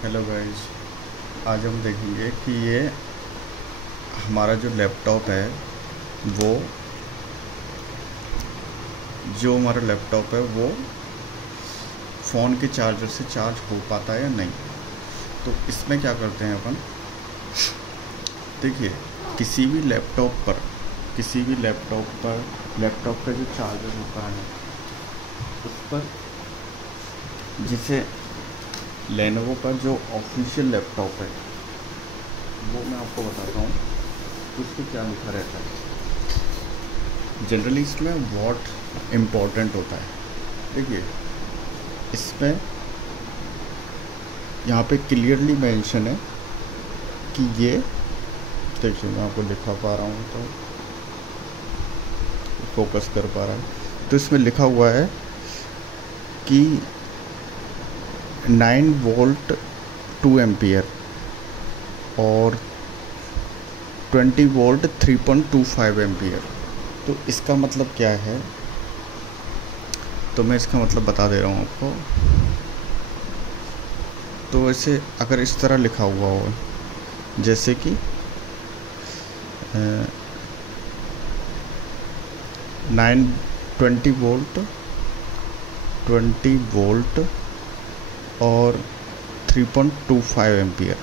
Hello guys. आज हम देखेंगे कि ये हमारा जो लैपटॉप है वो वो फ़ोन के चार्जर से चार्ज हो पाता है या नहीं। तो इसमें क्या करते हैं अपन, देखिए किसी भी लैपटॉप का जो चार्जर होता है उस पर, जिसे लेनोवो का जो ऑफिशियल लैपटॉप है वो मैं आपको बताता हूँ उस पर क्या लिखा रहता है। जनरली इसमें वॉट इम्पोर्टेंट होता है। देखिए इसमें यहाँ पे क्लियरली मेंशन है कि ये, देखिए मैं आपको दिखा पा रहा हूँ तो फोकस कर पा रहा है, तो इसमें लिखा हुआ है कि 9 वोल्ट 2 एम्पियर और 20 वोल्ट 3.25 एम्पियर। तो इसका मतलब क्या है, तो मैं इसका मतलब बता दे रहा हूँ आपको। तो ऐसे अगर इस तरह लिखा हुआ हो जैसे कि 20 वोल्ट और 3.25 एम्पियर,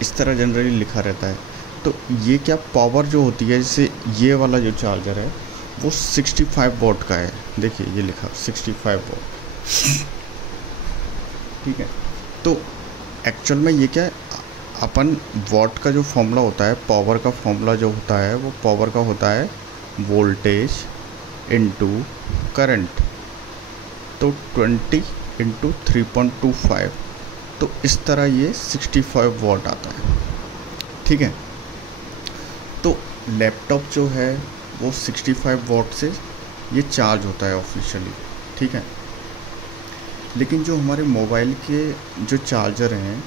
इस तरह जनरली लिखा रहता है। तो ये क्या पावर जो होती है, जैसे ये वाला जो चार्जर है वो 65 वोल्ट का है। देखिए ये लिखा 65 वोल्ट, ठीक है। तो एक्चुअल में ये क्या है, अपन वॉट का जो फॉर्मूला होता है, पावर का फॉर्मूला जो होता है वो पावर का होता है वोल्टेज इनटू करंट। तो 20 इंटू 3.25, तो इस तरह ये 65 वॉट आता है, ठीक है। तो लैपटॉप जो है वो 65 वॉट से ये चार्ज होता है ऑफिशियली, ठीक है। लेकिन जो हमारे मोबाइल के जो चार्जर हैं,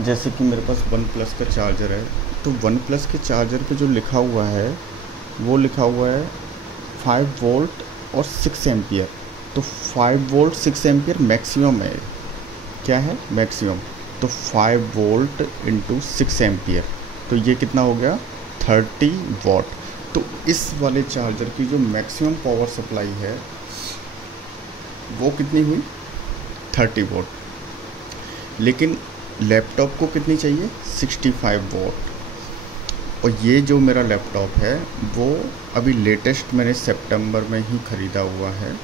जैसे कि मेरे पास वन प्लस का चार्जर है, तो वन प्लस के चार्जर पे जो लिखा हुआ है वो लिखा हुआ है 5 वोल्ट और 6 एम्पियर। तो 5 वोल्ट 6 एम्पियर मैक्सिमम है, क्या है मैक्सिमम। तो 5 वोल्ट इंटू 6 एम्पियर, तो ये कितना हो गया 30 वॉट। तो इस वाले चार्जर की जो मैक्सिमम पावर सप्लाई है वो कितनी हुई 30 वॉट। लेकिन लैपटॉप को कितनी चाहिए 65 वॉट। और ये जो मेरा लैपटॉप है वो अभी लेटेस्ट मैंने सितंबर में ही ख़रीदा हुआ है।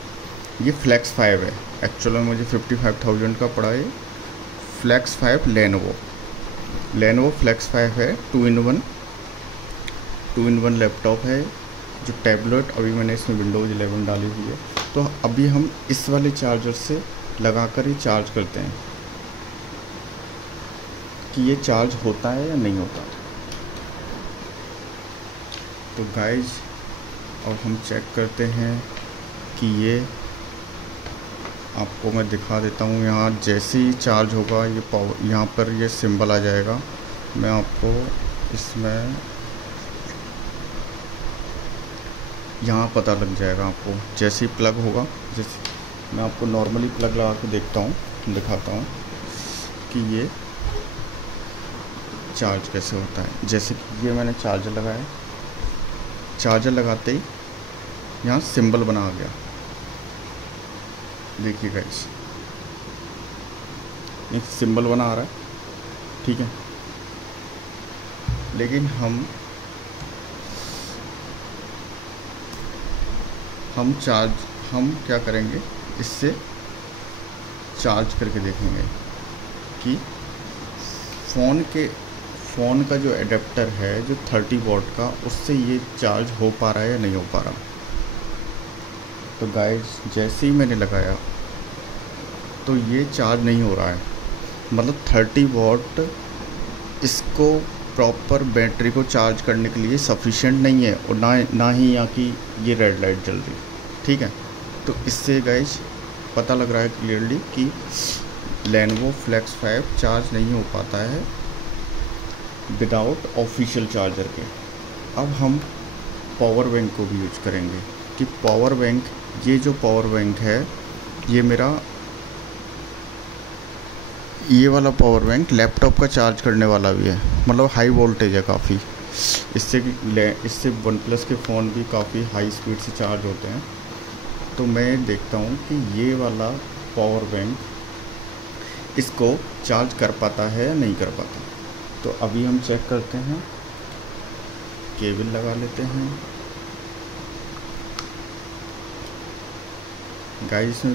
ये फ्लैक्स 5 है, एक्चुअल में मुझे 55,000 का पड़ा है। फ्लैक्स 5 लेनोवो फ्लैक्स 5 है, 2 इन 1 लैपटॉप है। जो टैबलेट अभी मैंने इसमें विंडोज़ 11 डाली हुई है। तो अभी हम इस वाले चार्जर से लगाकर ही चार्ज करते हैं कि ये चार्ज होता है या नहीं होता। तो गाइज अब हम चेक करते हैं कि ये, आपको मैं दिखा देता हूँ। यहाँ जैसे ही चार्ज होगा ये पावर, यहाँ पर ये सिंबल आ जाएगा। मैं आपको इसमें यहाँ पता लग जाएगा आपको, जैसे ही प्लग होगा। जैसे मैं आपको नॉर्मली प्लग लगा के देखता हूँ, दिखाता हूँ कि ये चार्ज कैसे होता है। जैसे कि ये मैंने चार्जर लगाया, चार्जर लगाते ही यहाँ सिंबल बना आ गया, देखिए गाइस एक सिंबल बना आ रहा है, ठीक है। लेकिन हम क्या करेंगे, इससे चार्ज करके देखेंगे कि फ़ोन का जो एडेप्टर है जो 30 वॉट का, उससे ये चार्ज हो पा रहा है या नहीं हो पा रहा। तो गाइस जैसे ही मैंने लगाया तो ये चार्ज नहीं हो रहा है, मतलब 30 वॉट इसको प्रॉपर बैटरी को चार्ज करने के लिए सफिशिएंट नहीं है, और ना ही यहाँ की ये रेड लाइट जल रही, ठीक है। तो इससे गाइस पता लग रहा है क्लियरली कि लेनोवो फ्लैक्स 5 चार्ज नहीं हो पाता है विदाउट ऑफिशियल चार्जर के। अब हम पावर बैंक को भी यूज करेंगे कि पावर बैंक, ये जो पावर बैंक है ये मेरा ये वाला पावर बैंक लैपटॉप का चार्ज करने वाला भी है, मतलब हाई वोल्टेज है काफ़ी। इससे वन प्लस के फ़ोन भी काफ़ी हाई स्पीड से चार्ज होते हैं। तो मैं देखता हूँ कि ये वाला पावर बैंक इसको चार्ज कर पाता है या नहीं कर पाता। तो अभी हम चेक करते हैं, केबल लगा लेते हैं गाइस, इसमें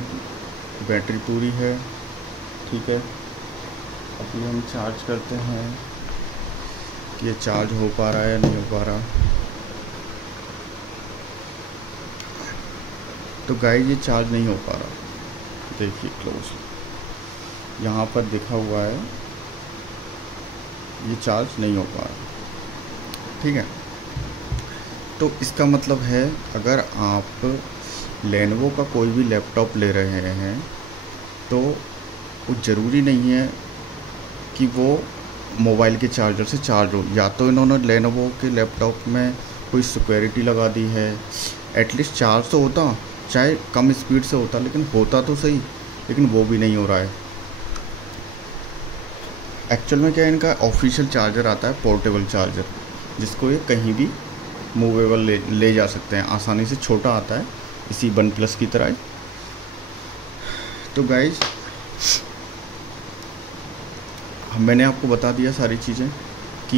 बैटरी पूरी है, ठीक है। अभी हम चार्ज करते हैं कि ये चार्ज हो पा रहा है या नहीं हो पा रहा। तो गाइस ये चार्ज नहीं हो पा रहा, देखिए क्लोज यहाँ पर दिखा हुआ है, ये चार्ज नहीं हो पा रहा, ठीक है। तो इसका मतलब है अगर आप लेनोवो का कोई भी लैपटॉप ले रहे हैं तो वो ज़रूरी नहीं है कि वो मोबाइल के चार्जर से चार्ज हो। या तो इन्होंने लेनोवो के लैपटॉप में कोई सिक्योरिटी लगा दी है, एटलीस्ट चार्ज तो होता, चाहे कम स्पीड से होता, लेकिन होता तो सही, लेकिन वो भी नहीं हो रहा है। एक्चुअल में क्या है, इनका ऑफिशियल चार्जर आता है, पोर्टेबल चार्जर, जिसको ये कहीं भी मूवेबल ले जा सकते हैं आसानी से, छोटा आता है इसी वन प्लस की तरह। तो गाइज मैंने आपको बता दिया सारी चीज़ें, कि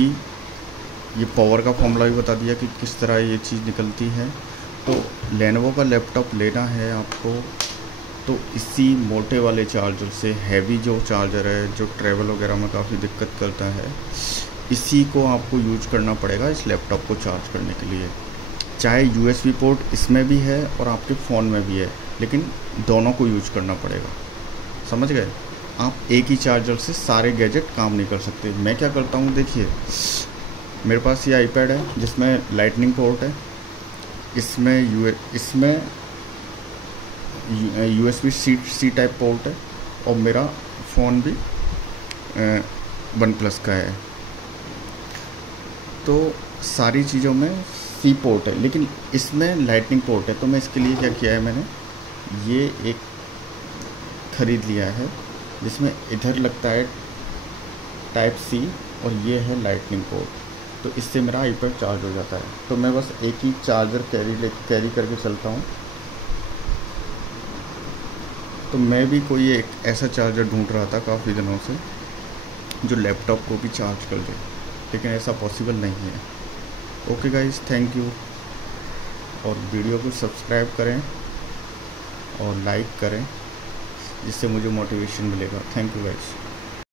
ये पावर का फॉर्मूला भी बता दिया कि किस तरह ये चीज़ निकलती है। तो लेनोवो का लैपटॉप लेना है आपको तो इसी मोटे वाले चार्जर से, हैवी जो चार्जर है जो ट्रैवल वगैरह में काफ़ी दिक्कत करता है, इसी को आपको यूज करना पड़ेगा इस लैपटॉप को चार्ज करने के लिए। चाहे USB पोर्ट इसमें भी है और आपके फ़ोन में भी है, लेकिन दोनों को यूज करना पड़ेगा, समझ गए। आप एक ही चार्जर से सारे गैजेट काम नहीं कर सकते। मैं क्या करता हूँ, देखिए मेरे पास ये आईपैड है जिसमें लाइटनिंग पोर्ट है, इसमें USB C टाइप पोर्ट है, और मेरा फ़ोन भी वन प्लस का है। तो सारी चीज़ों में C पोर्ट है, लेकिन इसमें लाइटनिंग पोर्ट है। तो मैं इसके लिए क्या किया है, मैंने ये एक ख़रीद लिया है जिसमें इधर लगता है टाइप C और ये है लाइटनिंग पोर्ट। तो इससे मेरा आईपैड चार्ज हो जाता है। तो मैं बस एक ही चार्जर कैरी करके चलता हूँ। तो मैं भी कोई एक ऐसा चार्जर ढूंढ रहा था काफ़ी दिनों से जो लैपटॉप को भी चार्ज कर दे, लेकिन ऐसा पॉसिबल नहीं है। ओके गाइस, थैंक यू, और वीडियो को सब्सक्राइब करें और लाइक करें, जिससे मुझे मोटिवेशन मिलेगा। Thank you guys.